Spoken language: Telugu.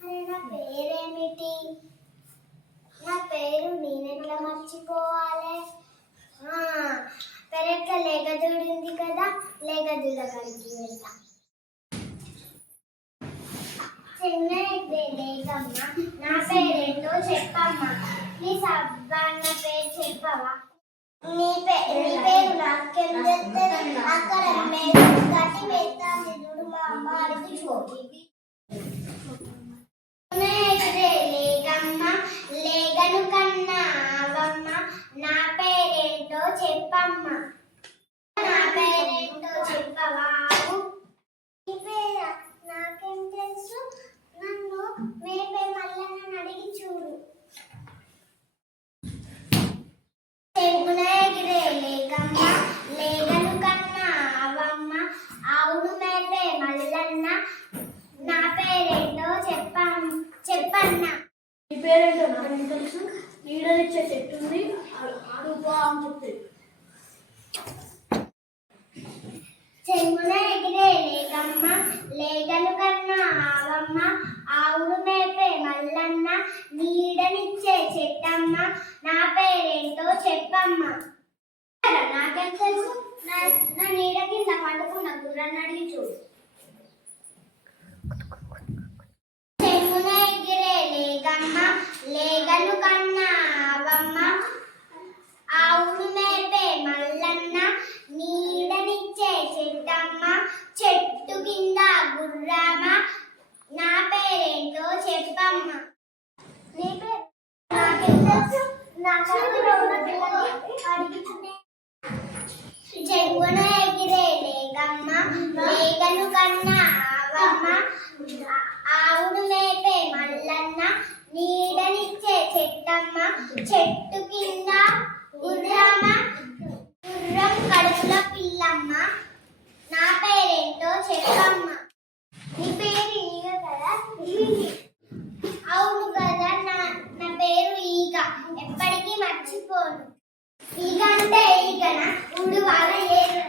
నా పేరేమిటి? నా పేరు నేనెట్లా మర్చిపోవాలి? పెరట్ల లేగదూడు ఉంది కదా, లేగదూడ కాడికి వెళ్తా. చిన్న లేకమ్మ, నా పేరేంటో చెప్పమ్మా. నీ సబ్బన్న పేరు చెప్పవా? నీ పేరు నాకేం చెప్తుంది? అక్కడ గట్టి వేస్తాను చూడు మా అమ్మ అడిగి చూడు. లేకమ్మ, లేగను కన్నా అవమ్మ, నా పేరేంటో చెప్పమ్మా. నా పేరేంటో చెప్పవా? నీ పేరా? నాకేం తెలుసు? నన్ను మేపే మల్లన్న అడిగి చూడు. లేకమ్మ, లేగను కన్నా అవమ్మ, అవును మేపే మల్లన్న, నా పేరేంటో చెప్పన్నా. నీ పేరేంటో నాకేం తెలుసు? నీడనిచ్చే చెట్టుంది అడుగుపో అని చెప్తే. చెంగున ఎగిరే లేకమ్మ, లేగను కన్నా ఆవమ్మ, ఆవును మేపే మల్లన్న, నీడనిచ్చే చెట్టమ్మ, నా పేరేంటో చెప్పమ్మ. నాకేం తెలుసు? నా నీడ కింద పండుకున్న గుర్రాన్ని అడిగి చూడు. చెంగున ఎగిరే లేకమ్మ, లేగను కన్నా ఆవమ్మ, ఆవును మేపే మల్లన్న, నీడనిచ్చే చెట్టమ్మ, చెట్టు కింద గుర్రమ్మ, నా పేరేంటో చెప్పమ్మ. నీ పేరు? నాకేం తెలుసు? నా చెంగున ఎగిరే లేకమ్మ, లేగను కన్నా ఆవమ్మ, ఆవును మేపే మల్లన్న, నీడనిచ్చే చెట్టమ్మ, చెట్టు కింద గుర్రమ్మ, గుర్రం కడుపుల పిల్లమ్మ, నా పేరేంటో చెప్పమ్మ. నీ పేరు ఈగ కదా? అవును కదా, నా పేరు ఈగ, ఎప్పటికీ మర్చిపోను. ఈగ అంటే ఈగన, ఊడు వాళ్ళ ఏగన.